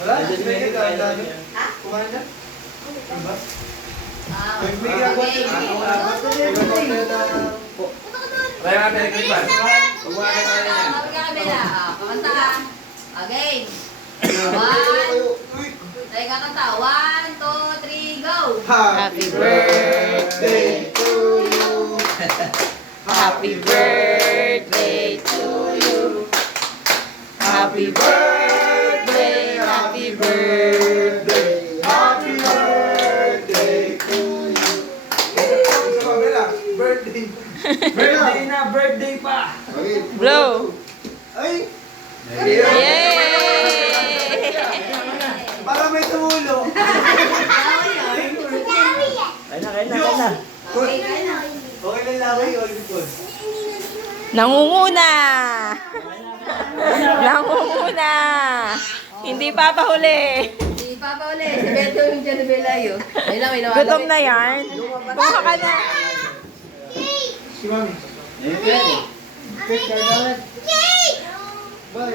Wala, sige ka. Ha? Kumain na? Diba? Okay. Kaya nga tayo kay Tawag ka kabila. Kumanta ka. Okay. One. Tayo ka kanta. 1, 2, 3, go! Happy birthday to you. Happy birthday to you. Happy birthday, happy birthday. Happy birthday to you. Isa pa, Bella. Birthday. Birthday na, birthday pa! Okay. Blow. Ay! Yay! Para may tumulo. Kaya na. Okay, kaya na. Okay lang laki, all good. Nangunguna. Nangunguna. Hindi papahuli. Si Papa ulit. Si Beto yung dyan na Belayo. Ayun lang, may nawala. Gutom na yan. Kuha ka na. Si Mami. Eh, pwede. Cake ka naman. Bye.